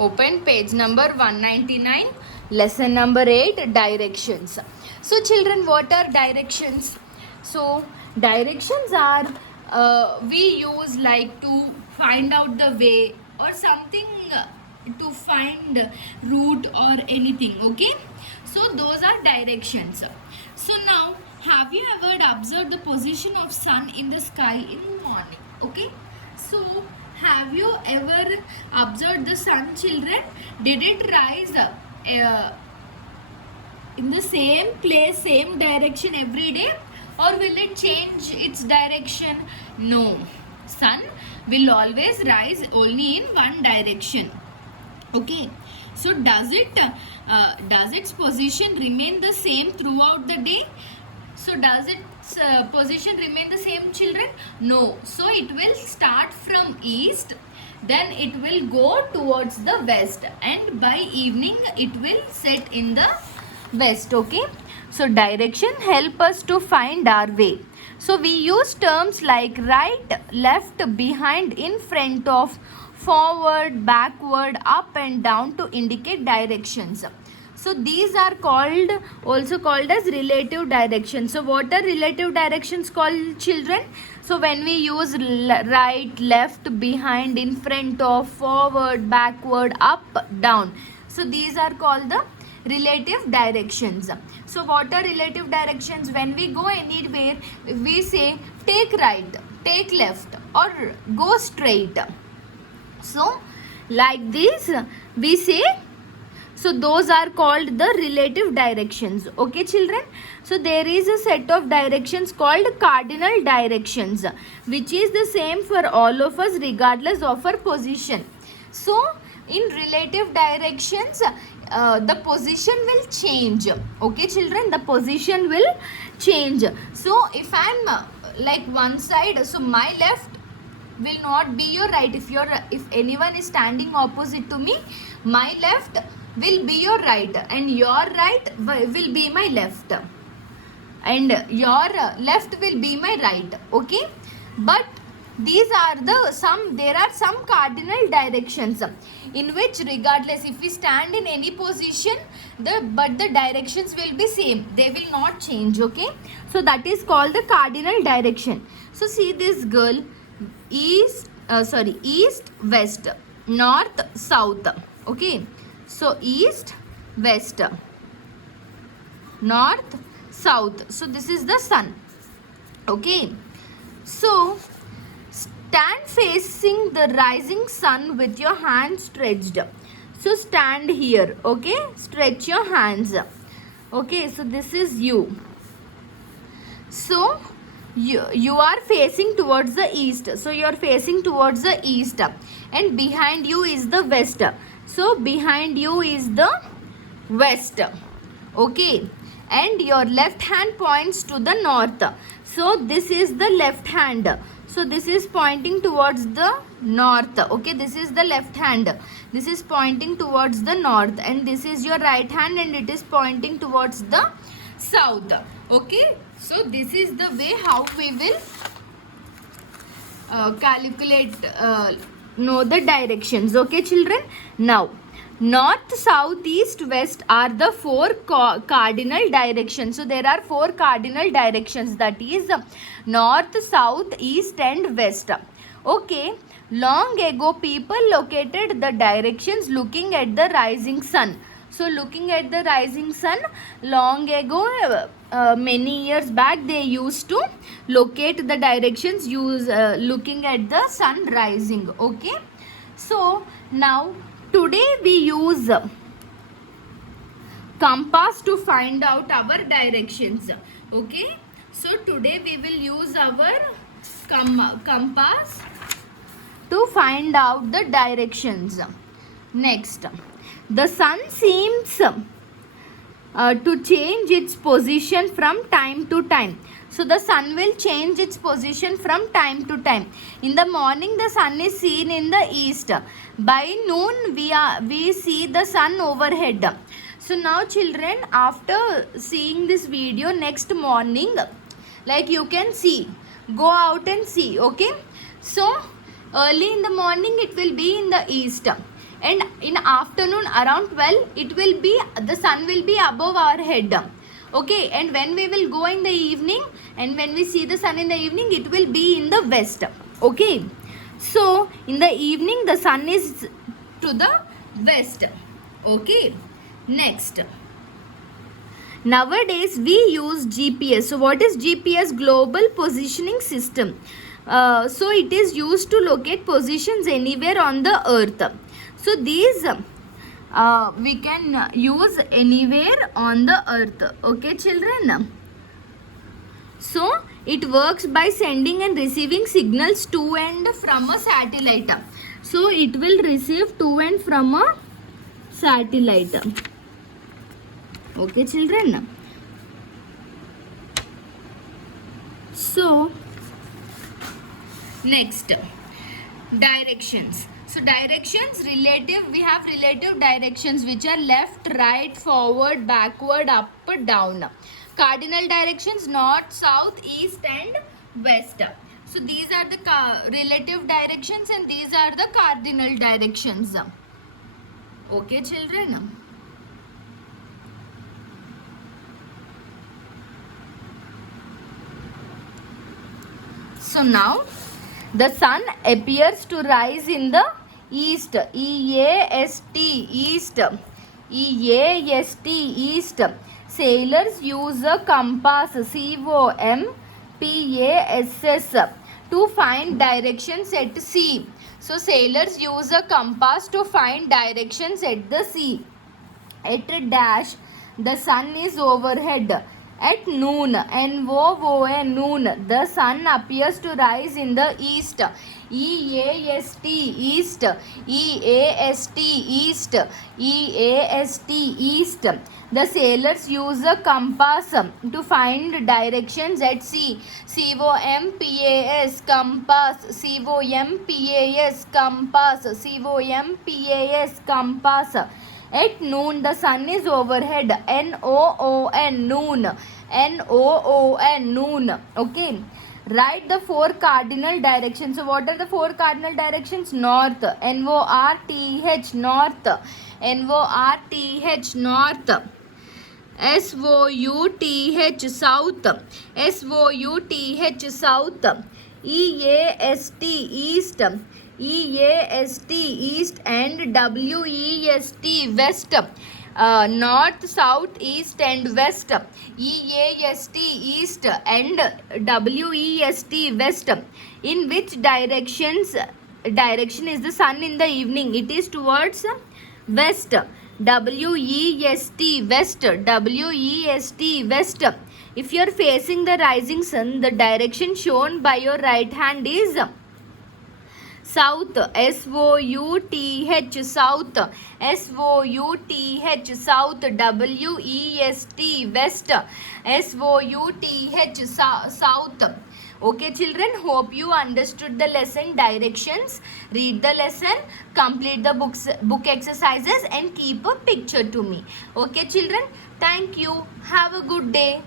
Open page number 199, lesson number 8, directions. So children, what are directions? So directions are we use like to find out the way or something, to find route or anything. Okay, so those are directions. So now, have you ever observed the position of sun in the sky in the morning? Okay, so have you ever observed the sun, children? Did it rise in the same place, same direction every day, or will it change its direction? No, sun will always rise only in one direction. Okay, so does its position remain the same throughout the day? So does its position remain the same, children? No. So it will start from east, then it will go towards the west, and by evening it will set in the west. Okay, so direction help us to find our way. So we use terms like right, left, behind, in front of, forward, backward, up and down to indicate directions. So these are also called as relative directions. So what are relative directions called, children? So when we use right, left, behind, in front of, forward, backward, up, down. So these are called the relative directions. So what are relative directions? When we go anywhere, we say take right, take left, or go straight. So like this we say, so those are called the relative directions. Okay children, so there is a set of directions called cardinal directions, which is the same for all of us regardless of our position. So in relative directions, the position will change. Okay children, the position will change. So if I'm like one side, so my left will not be your right. If anyone is standing opposite to me, my left will be your right and your right will be my left, and your left will be my right. Okay, but there are some cardinal directions in which regardless if we stand in any position, but the directions will be same, they will not change. Okay, so that is called the cardinal direction. So see this girl, east, west, north, south. Okay, so east, west, north, south. So this is the sun. Okay, so stand facing the rising sun with your hands stretched. So stand here. Okay, stretch your hands. Okay, so this is you. So you are facing towards the east, so you are facing towards the east, and behind you is the west, so behind you is the west. Okay, and your left hand points to the north, so this is the left hand, so this is pointing towards the north. Okay, this is the left hand, this is pointing towards the north, and this is your right hand and it is pointing towards the south. Okay, so this is the way how we will calculate, know the directions. Okay children, now north, south, east, west are the four cardinal directions. So there are four cardinal directions, that is north, south, east and west. Okay, long ago people located the directions looking at the rising sun. So looking at the rising sun, long ago, many years back, they used to locate the directions looking at the sun rising. Okay, so now today we use compass to find out our directions. Okay, so today we will use our compass to find out the directions. Next, the sun seems to change its position from time to time. So the sun will change its position from time to time. In the morning the sun is seen in the east. By noon we see the sun overhead. So now children, after seeing this video, next morning, like you can see, go out and see. Okay, so early in the morning it will be in the east. and in afternoon around 12 it will be, the sun will be above our head. Okay, and when we will go in the evening, and when we see the sun in the evening, it will be in the west. Okay, so in the evening the sun is to the west. Okay, next, nowadays we use GPS. So what is GPS? Global positioning system. So it is used to locate positions anywhere on the earth. So these we can use anywhere on the earth. Okay children, so it works by sending and receiving signals to and from a satellite. So it will receive to and from a satellite. Okay children, so next, directions. So directions, relative, we have relative directions which are left, right, forward, backward, up, down. Cardinal directions, north, south, east and west. So these are the relative directions and these are the cardinal directions. Okay children. So now the sun appears to rise in the east. E-A-S-T, east. E-A-S-T, east. Sailors use a compass, C-O-M-P-A-S-S, to find directions at sea. So sailers use a compass to find directions at the sea. At dash, the sun is overhead. At noon, N-O-O-N, noon, the sun appears to rise in the east. E-A-S-T, east. E-A-S-T, east. E-A-S-T, east. The sailors use a compass to find directions at sea. C-O-M-P-A-S, compass. C-O-M-P-A-S, compass. C-O-M-P-A-S, compass. At noon, the sun is overhead. N-O-O-N, noon. N-O-O-N, noon. Okay. Write the four cardinal directions. So what are the four cardinal directions? North. N-O-R-T-H, north. N-O-R-T-H, north. S-O-U-T-H, south. S-O-U-T-H, south. E-A-S-T, east. E-A-S-T, east, and W-E-S-T, west. North, south, east and west. E-A-S-T, east, and W-E-S-T, west. In which direction is the sun in the evening? It is towards west. W-E-S-T, west. W-E-S-T, west. If you are facing the rising sun, the direction shown by your right hand is south. S-O-U-T-H, south. S-O-U-T-H, south. W-E-S-T, west. S-O-U-T-H, south. Okay children, hope you understood the lesson directions. Read the lesson, complete the book exercises and keep a picture to me. Okay children, thank you. Have a good day.